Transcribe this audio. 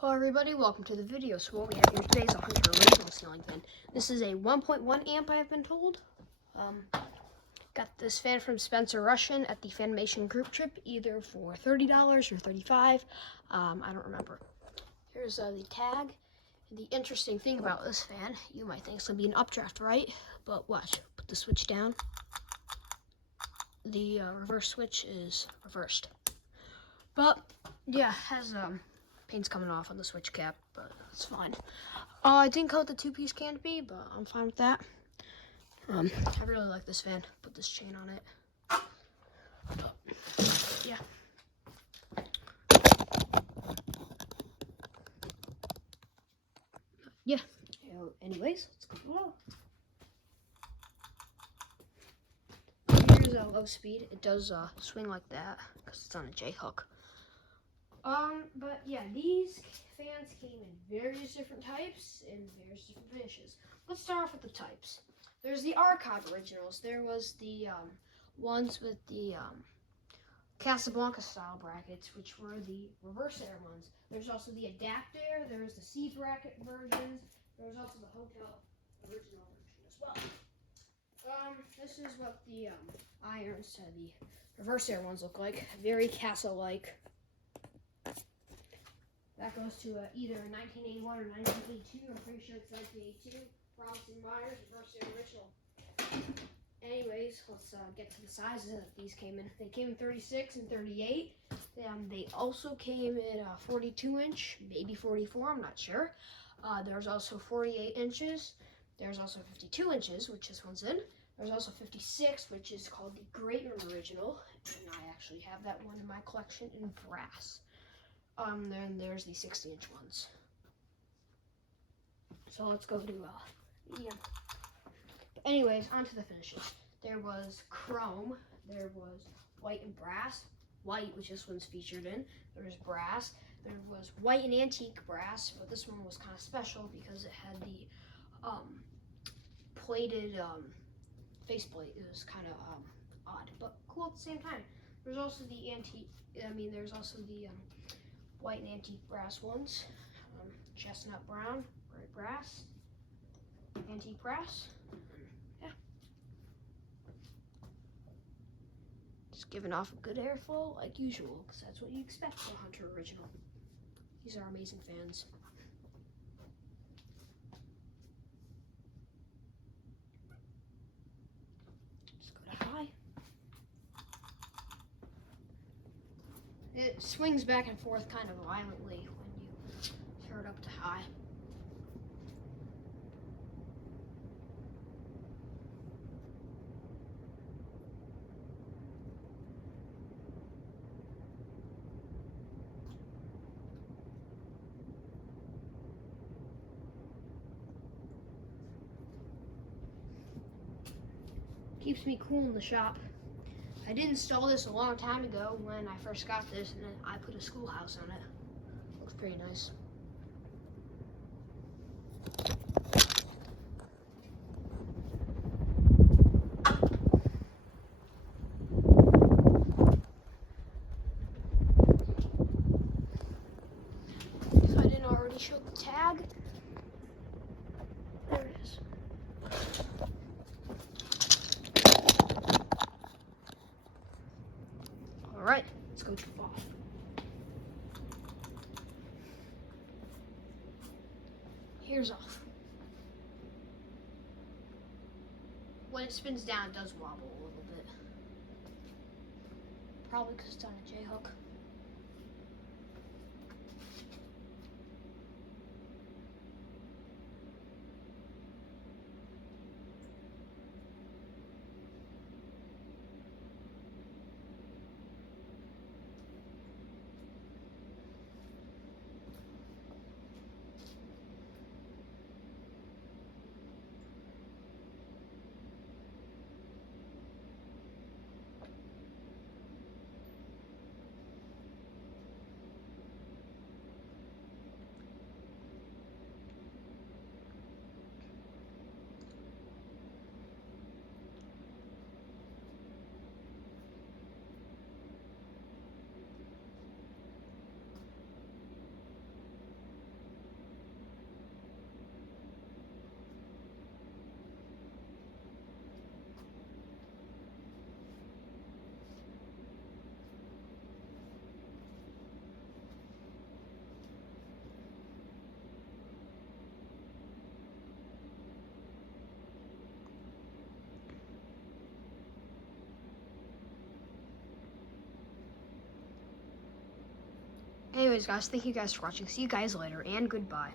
Hello everybody, welcome to the video. So what we have here today is a Hunter original ceiling fan. This is a 1.1 amp, I've been told. Got this fan from Spencer Russian at the Fanimation group trip, either for $30 or $35. I don't remember. Here's the tag. The interesting thing about this fan, you might think it's gonna be an updraft, right? But watch, put the switch down. The reverse switch is reversed. But yeah, has paint's coming off on the switch cap, but it's fine. I didn't coat the two-piece canopy, but I'm fine with that. I really like this fan. Put this chain on it. Yeah. Yeah. Anyways, let's go below. Here's a low speed. It does swing like that because it's on a J-hook. But yeah, these fans came in various different types and various different finishes. Let's start off with the types. There's the Archive originals. There was the ones with the Casablanca style brackets, which were the reverse air ones. There's also the Adapter. There's the C bracket versions. There's also the Hotel original version as well. This is what the irons to the reverse air ones look like. Very castle-like. That goes to either 1981 or 1982. I'm pretty sure it's 1982. Robinson Myers, reverse air original. Anyways, let's get to the sizes that these came in. They came in 36 and 38. They also came in 42 inch, maybe 44, I'm not sure. There's also 48 inches. There's also 52 inches, which this one's in. There's also 56, which is called the Great Room Original. And I actually have that one in my collection in brass. Then there's the 60-inch ones. So let's go to medium. Anyways, on to the finishes. There was chrome, there was white and brass. White, which this one's featured in. There was brass. There was white and antique brass, but this one was kind of special because it had the plated faceplate. It was kind of odd, but cool at the same time. There's also the white and antique brass ones. Chestnut brown, bright brass, antique brass. Yeah. Just giving off a good airflow like usual, because that's what you expect from a Hunter original. These are amazing fans. Just go to high. It swings back and forth kind of violently when you turn it up to high. Keeps me cool in the shop. I did install this a long time ago when I first got this, and then I put a schoolhouse on it. Looks pretty nice. If I didn't already show the tag, there it is. Alright, let's go to off. Here's off. When it spins down, it does wobble a little bit. Probably because it's on a J-hook. Anyways, guys, thank you guys for watching. See you guys later, and goodbye.